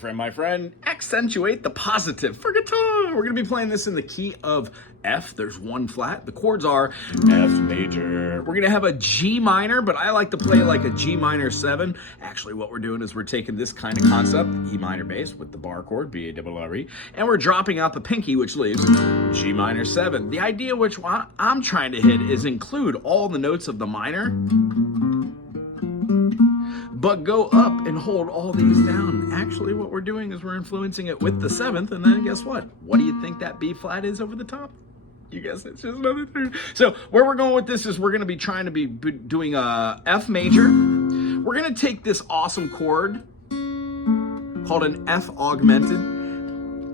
My friend, Accentuate the Positive for guitar. We're going to be playing this in the key of F. There's one flat. The chords are F major. We're going to have a G minor, but I like to play like a G minor 7. Actually, what we're doing is we're taking this kind of concept, E minor bass with the bar chord, B-A-R-R-E, and we're dropping out the pinky, which leaves G minor 7. The idea which I'm trying to hit is include all the notes of the minor, but go up and hold all these down. Actually, what we're doing is we're influencing it with the 7th, and then guess what? What do you think that B flat is over the top? You guess it's just another 3rd. So where we're going with this is we're going to be trying to be doing a F major. We're going to take this awesome chord called an F augmented.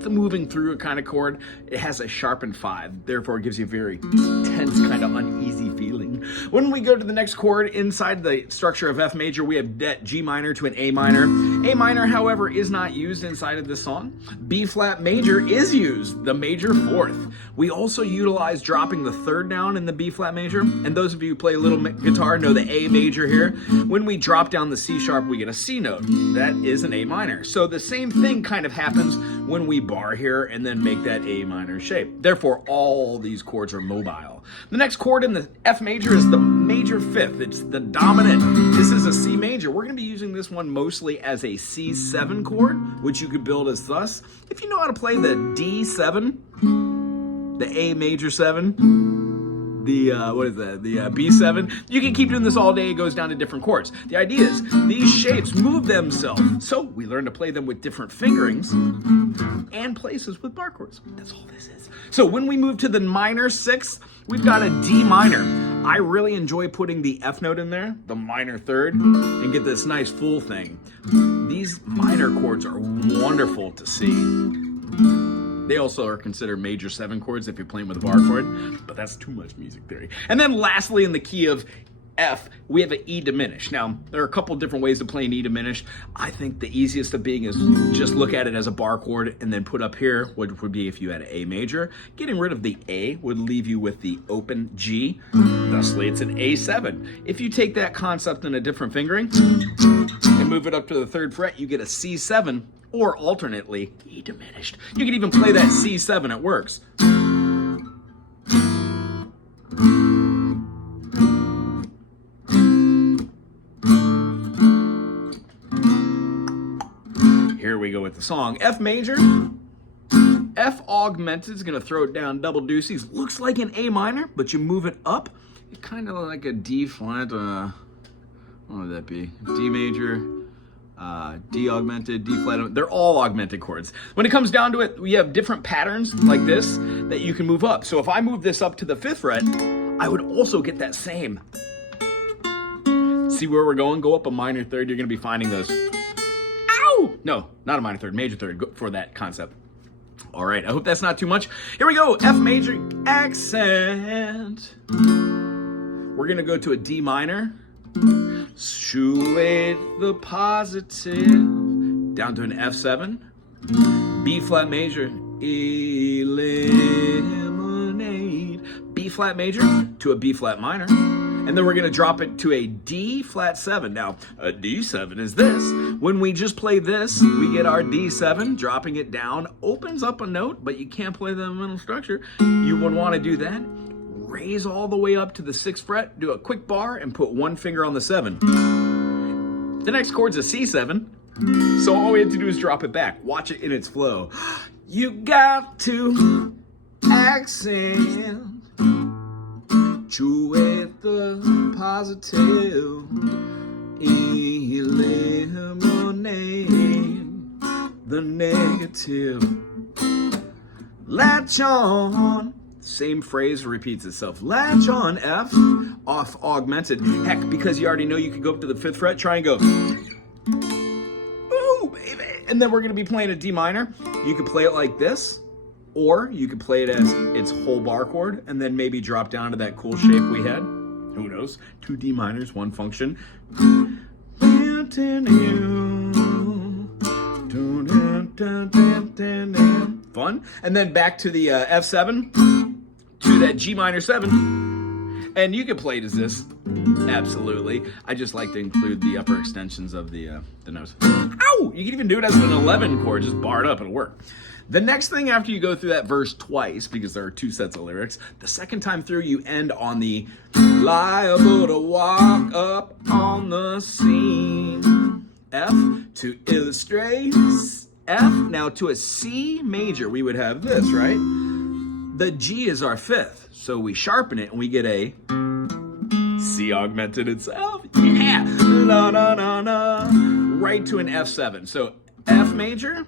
The moving through a kind of chord. It has a sharpened 5, therefore it gives you a very tense, kind of uneasy feeling. When we go to the next chord inside the structure of F major, we have that G minor to an A minor. A minor, however, is not used inside of this song. B flat major is used, the major 4th. We also utilize dropping the 3rd down in the B flat major, and those of you who play a little guitar know the A major here. When we drop down the C sharp, we get a C note. That is an A minor. So the same thing kind of happens when we bar here and then make that A minor shape. Therefore, all these chords are mobile. The next chord in the F major is the major 5th. It's the dominant. This is a C major. We're going to be using this one mostly as a C7 chord, which you could build as thus. If you know how to play the D7, the A major 7, the B7, you can keep doing this all day. It goes down to different chords. The idea is these shapes move themselves, so we learn to play them with different fingerings and places with bar chords. That's all this is. So when we move to the minor 6th, we've got a D minor. I really enjoy putting the F note in there, the minor 3rd, and get this nice full thing. These minor chords are wonderful to see. They also are considered major 7 chords if you're playing with a bar chord, but that's too much music theory. And then lastly, in the key of F, we have an E diminished. Now, there are a couple different ways to play an E diminished. I think the easiest of being is just look at it as a bar chord and then put up here, which would be if you had an A major. Getting rid of the A would leave you with the open G. Thusly, it's an A7. If you take that concept in a different fingering and move it up to the 3rd fret, you get a C7, or alternately, E diminished. You can even play that C7, it works. Here we go with the song. F major, F augmented is gonna throw it down double deuces. Looks like an A minor, but you move it up. It's kind of like a D flat, what would that be? D major, D augmented, D flat. They're all augmented chords. When it comes down to it, we have different patterns like this that you can move up. So if I move this up to the 5th fret, I would also get that same. See where we're going? Go up a minor 3rd. You're going to be finding those. Ow! No, not a minor 3rd, major 3rd for that concept. All right, I hope that's not too much. Here we go. F major accent. We're going to go to a D minor. Accentuate the positive, down to an F7, B flat major, eliminate, B flat major to a B flat minor, and then we're going to drop it to a D flat 7. Now, a D7 is this. When we just play this, we get our D7, dropping it down, opens up a note, but you can't play the fundamental structure. You would want to do that. Raise all the way up to the 6th fret, do a quick bar, and put one finger on the 7. The next chord's a C7, so all we have to do is drop it back. Watch it in its flow. You got to accent, accentuate the positive, eliminate the negative. Latch on. Same phrase repeats itself. Latch on F, off augmented. Heck, because you already know you could go up to the 5th fret, try and go. Ooh, baby. And then we're going to be playing a D minor. You could play it like this, or you could play it as its whole bar chord, and then maybe drop down to that cool shape we had. Who knows? 2 D minors, 1 function. Fun. And then back to the F7. To that G minor 7, And you can play it as this, absolutely. I just like to include the upper extensions of the nose. Ow! You can even do it as an 11 chord, just bar it up, it'll work. The next thing after you go through that verse twice, because there are 2 sets of lyrics, the second time through you end on the liable to walk up on the scene. F to illustrate. F. Now to a C major, we would have this, right? The G is our 5th, so we sharpen it and we get a C augmented itself. Yeah, la na na na. Right to an F7. So F major,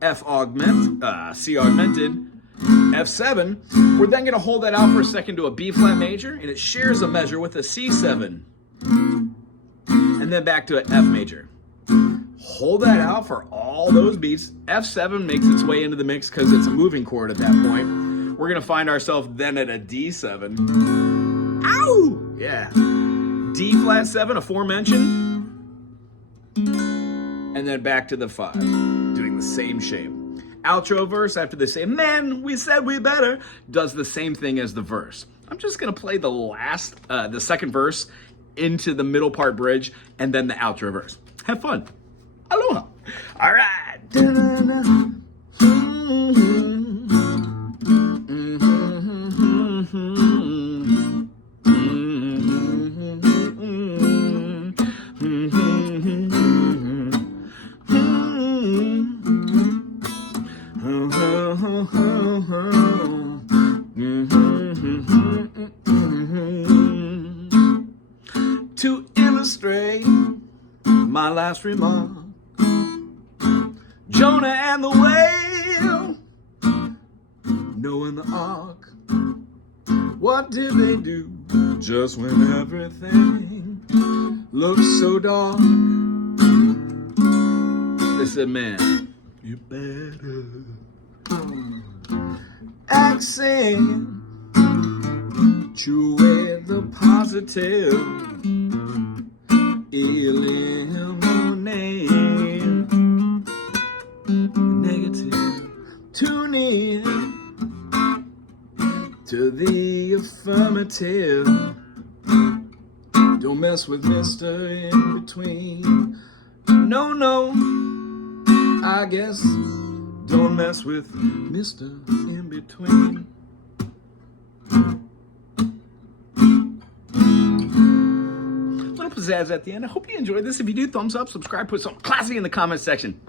F augment, C augmented, F7. We're then going to hold that out for a second to a B flat major, and it shares a measure with a C7, and then back to an F major. Hold that out for all those beats. F7 makes its way into the mix because it's a moving chord at that point. We're going to find ourselves then at a D7. Ow! Yeah. D flat 7, aforementioned. And then back to the 5, doing the same shape. Outro verse after the same, man, we said we better, does the same thing as the verse. I'm just going to play the second verse into the middle part bridge and then the outro verse. Have fun. Aloha. All right. To illustrate my last remark, Jonah and the whale, Noah and the ark, what did they do just when everything looked so dark? They said, man, you better accentuate the positive, eliminate negative. Tune in to the affirmative. Don't mess with Mr. In Between. No, no, I guess don't mess with Mr. In Between. Little pizzazz at the end. I hope you enjoyed this. If you do, thumbs up, subscribe, put something classy in the comment section.